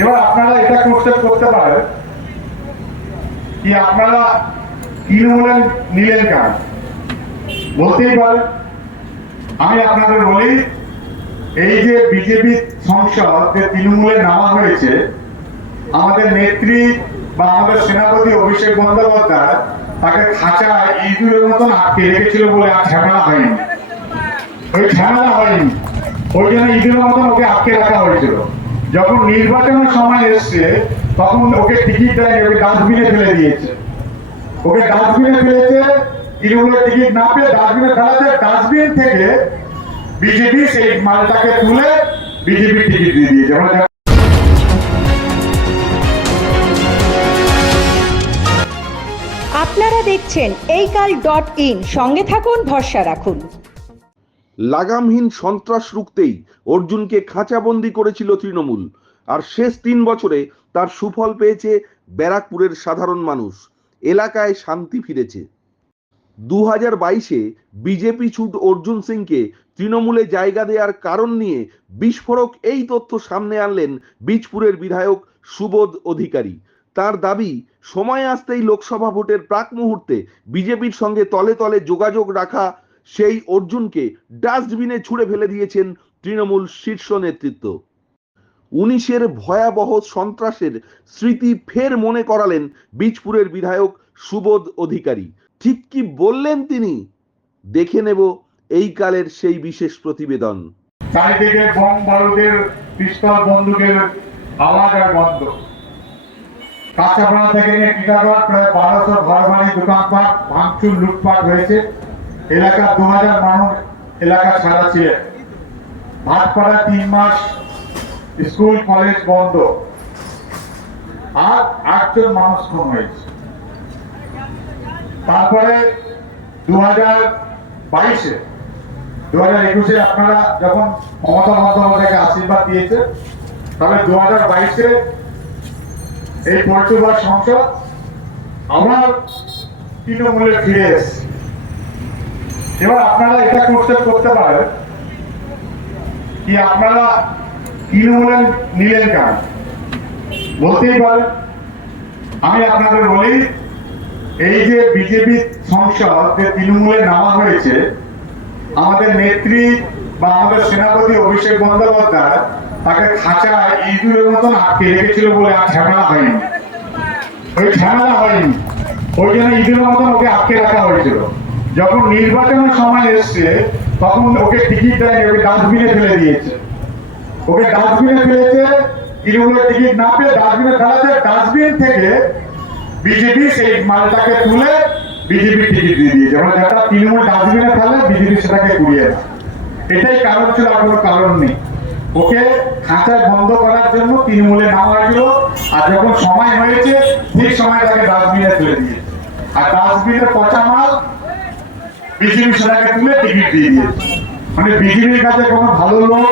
এবার আপনারা এটা করতে পারেন কি আপনারা তৃণমূলে নিলেন কেন বলতেই পারেন। আমি আপনাদের বলি, এই যে বিজেপি সংসদ যে তৃণমূলে নামা হয়েছে, আমাদের নেত্রী বা আমাদের সেনাপতি অভিষেক বন্দ্যোপাধ্যায় তাকে খাঁচায় ইঁদুরের মতন আটকে রেখেছিল বলে আর ঝামেলা হয়নি। ওই জন্য ইঁদুরের মতন ওকে আটকে রাখা হয়েছিল। যখন নির্বাচনের সময় এসছে তখন ওকে টিকিট দেয়নি, ওকে ডাস্টবিনে ফেলে দিয়েছে। ওকে ডাস্টবিনে ফেলেছে, তৃণমূলের টিকিট না পেয়ে ডাস্টবিনে ফেলাতে ডাস্টবিন থেকে বিজেপি সেই মালটাকে তুলে বিজেপি টিকিট দিয়ে দিয়েছে। আপনারা দেখছেন এইকাল.in, সঙ্গে থাকুন, ভরসা রাখুন। লাগামহীন সন্ত্রাস রুখতেই অর্জুনকে খাঁচাবন্দি করেছিল তৃণমূল, আর শেষ 3 বছরে তার সুফল পেয়েছে ব্যারাকপুরের সাধারণ মানুষ। এলাকায় শান্তি ফিরেছে। 2022-এ বিজেপি ছুট অর্জুন সিংকে তৃণমূলে জায়গা দেওয়ার কারণ নিয়ে বিস্ফোরক এই তথ্য সামনে আনলেন বীজপুরের বিধায়ক সুবোধ অধিকারী। তার দাবি, সময় আসতেই লোকসভা ভোটের প্রাক মুহূর্তে বিজেপির সঙ্গে তলে তলে যোগাযোগ রাখা সেই অর্জুনকে ডাস্টবিনে ছুঁড়ে ফেলে দিয়েছেন তৃণমূল শীর্ষ নেতৃত্ব। 19-এর ভয়াবহ সন্ত্রাসের স্মৃতি ফের মনে করালেন বীজপুরের বিধায়ক সুবোধ অধিকারী। ঠিক কি বললেন তিনি, দেখে নেব এই কালের সেই বিশেষ প্রতিবেদন। চারিদিকে বোম বারুদের, পিস্তল বন্দুকের আওয়াজ আর গন্ধ। কাঁচাপাড়া থেকে নিয়ে টিটাগড় প্রায় 1200 ঘরবাড়ি, দোকানপাট ভাঙচুর, লুটপাট হয়েছে। এলাকার 2000 মানুষ এলাকা ছাড়া ছিলেন। ভাটপাড়া 3 মাস স্কুল কলেজ বন্ধ, আর 8 জন মানুষ খুন হয়েছে। তারপরে 2021-এ আপনারা যখন মমতা বন্দ্যোপাধ্যায়কে আশীর্বাদ দিয়েছে, তবে 2022-এ এই পঞ্চবার সংসদ আবার তৃণমূলে ফিরে এসেছে। এবার আপনারা এটা করতে পারেন কি আপনারা তৃণমূলে নিলেন কেন বলতেই পারেন। আমি আপনাদের বলি, এই যে বিজেপি সংসদ যে তৃণমূলে নামা হয়েছে, আমাদের নেত্রী বা আমাদের সেনাপতি অভিষেক বন্দ্যোপাধ্যায় তাকে খাঁচায় ইঁদুরের মতন আটকে রেখেছিল বলে আর ঝামেলা হয়নি। ওই জন্য ইঁদুরের মতন ওকে আটকে রাখা হয়েছিল। যখন নির্বাচনের সময় এসছে তখন ওকে টিকিট দেয়নি, ওকে ডাস্টবিনে ফেলে দিয়েছে। ওকে ডাস্টবিনে ফেলেছে, তৃণমূলের টিকিট না পেয়ে ডাস্টবিনে ফেলাতে ডাস্টবিন থেকে বিজেপি সেই মালটাকে তুলে বিজেপি টিকিট দিয়ে দিয়েছে। মানে যারা তৃণমূল ডাস্টবিনে ফেলে, বিজেপি সেটাকে কুড়িয়ে দেয়। এটাই কারণ ছিল, আর কোনো কারণ নেই। ওকে খাঁচায় বন্ধ করার জন্য তৃণমূলে নাম হয়েছিল, আর যখন সময় হয়েছে ঠিক সময় তাকে ডাস্টবিনে ফেলে দিয়েছে। আর ডাস্টবিনের পচা মাল বিজেপি সেটাকে তুলে টিকিট দিয়ে দিয়েছে। মানে বিজেপির কাছে কোনো ভালো লোক,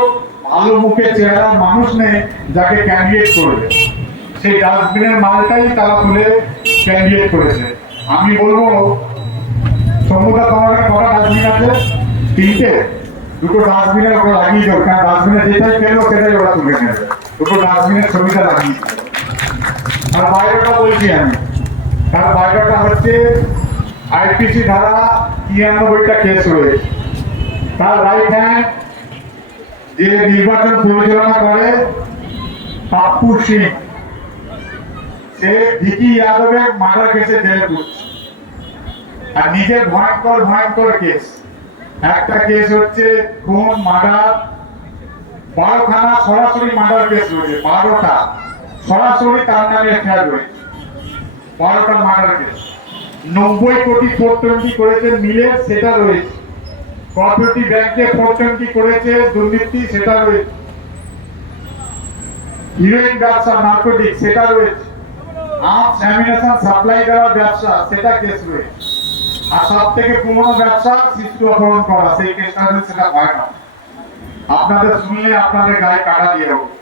ভালো মুখে চেহারার মানুষ নেই যাকে ক্যান্ডিডেট করবে। সেই ডাস্টবিনের মালটাই তারা তুলে ক্যান্ডিডেট করেছে। আমি বলবো, সমুদ্র তোমার কটা ডাস্টবিন আছে? 3টে। 2টো ডাস্টবিনের ওরা লাগিয়ে দেবো, কারণ ডাস্টবিনে যেটাই পেলো সেটাই ওরা তুলে নেবে। 2টো ডাস্টবিনের ছবিটা লাগিয়ে দেবে। আর বাইরেটা বলছি আমি, তার বাইরেটা হচ্ছে আইপিসি ধারা 93টা কেস রয়েছে। তার রাইট হ্যান্ড যে নির্বাচন পরিচালনা করে পাপ্পু সিং, সে ভিকি যাদবের মার্ডার কেসে জেলে পড়ছে। আর নিজে ভয়ঙ্কর কেস। একটা কেস হচ্ছে খুন, মার্ডার, 12খানা সরাসরি মার্ডার কেস রয়েছে। 12টা সরাসরি তার নামে এফআইআর রয়েছে। 12টা মার্ডার কেস। 90 কোটি 420 করেছে মিলে, সেটা রয়েছে। কোঅপারেটিভ ব্যাংকে 420 করেছে দুর্নীতি, সেটা রয়েছে। হিরোইন ব্যবসা, নার্কোটিক, সেটা রয়েছে। আর্মস অ্যামিনেশন সাপ্লাই করার ব্যবসা, সেটা কেস রয়েছে। আর সব থেকে পুরনো ব্যবসা শিশু অপহরণ করা, সেই কেসটা রয়েছে, সেটা হয় না। আপনাদের শুনলে আপনাদের গায়ে কাটা দিয়ে উঠবে।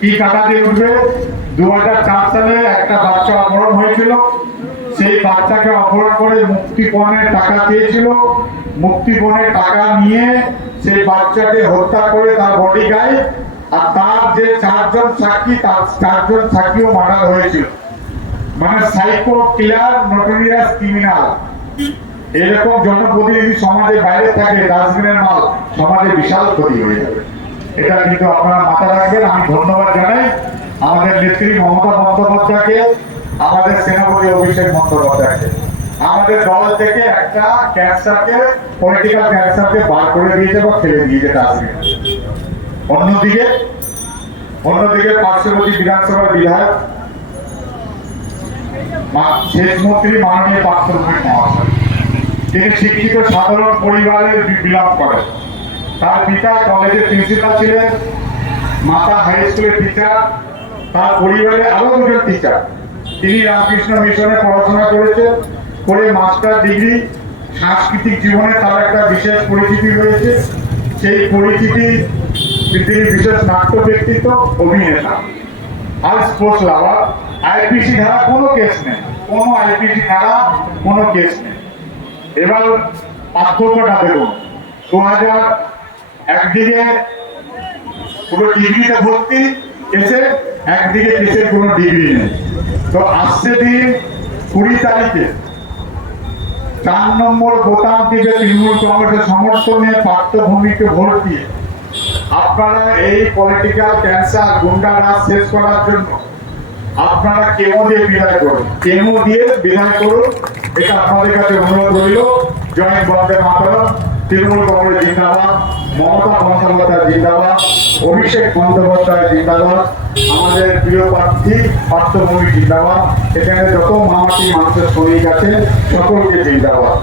কি কাটা দিয়ে উঠবে? 2004 সালে একটা বাচ্চা অপহরণ হয়েছিল। সেই বাচ্চাকে অপহরণ করে মুক্তিপণের টাকা চেয়েছিল। মুক্তিপণের টাকা নিয়ে সেই বাচ্চাকে হত্যা করে তার বডি গায়ে, আর তার যে চারজন সাক্ষী, তার চারজন সাক্ষীও মার্ডার হয়েছিল। মানে সাইকো কিলার, নোটোরিয়াস ক্রিমিনাল, এরকম জনপ্রতিনিধি সমাজের বাইরে থাকে, ডাস্টবিনের মাল, সমাজে বিশাল ক্ষতি হয়ে যাবে। এটা কিন্তু আপনারা মাথায় রাখবেন। আমি ধন্যবাদ জানাই আমাদের নেত্রী মমতা বন্দ্যোপাধ্যায়কে, আমাদের সেনাপতি অভিষেক বন্দ্যোপাধ্যায়কে। আমাদের দল থেকে একটা ক্যান্সারকে, পলিটিক্যাল ক্যান্সারকে বার করে দিয়েছে বা ফেলে দিয়েছে ডাস্টবিনে। অন্যদিকে পার্শ্ববর্তী বিধানসভার বিধায়ক সেচ মন্ত্রী মাননীয় পার্থ ভৌমিক মহাশয়, তিনি শিক্ষিত সাধারণ পরিবারের বিলং করেন। তার পিতা কলেজের প্রিন্সিপাল ছিলেন, মাতা হাই স্কুলের টিচার, তার পরিবারে আরো দুজন টিচার। তিনি রামকৃষ্ণ মিশনে পড়াশোনা করেছেন, করে মাস্টার ডিগ্রি। সাংস্কৃতিক জীবনে তার একটা বিশেষ পরিচিতি রয়েছে। সেই পরিচিতি, তিনি বিশেষ নাট্য ব্যক্তিত্ব, অভিনেতা আর স্পোর্টস লাভার। আইপিসি ধারা কোনো কেস নেই, কোনো আইপিসি ধারা কোনো কেস নেই। এবার পার্থক্যটা দেখুন, 2000 একদিকে পুরো ডিগ্রিতে ভর্তি কেসে, একদিকে কেসের কোনো ডিগ্রি নেই। তো আসছে দিন 20 তারিখে 4 নম্বর বোতাম টিপে তৃণমূল কংগ্রেসের সমর্থনে পার্থ ভৌমিককে ভোট দিয়ে আপনারা এই পলিটিক্যাল ক্যান্সার গুন্ডারাজ শেষ করার জন্য আপনারা কেমো দিয়ে বিদায় করুন, কেমো দিয়ে বিদায় করুন। এটা আপনাদের কাছে অনুরোধ রইল। জয় বন্দে মাতরম। তৃণমূল কংগ্রেস জিন্দাবাদ, মমতা বন্দ্যোপাধ্যায় জিন্দাবাদ, অভিষেক বন্দ্যোপাধ্যায় জিন্দাবাদ, আমাদের প্রিয় প্রার্থী পার্থ ভৌমিক জিন্দাবাদ। এখানে যত মামাটি মানুষের শ্রমিক আছে সকলকে জিন্দাবাদ।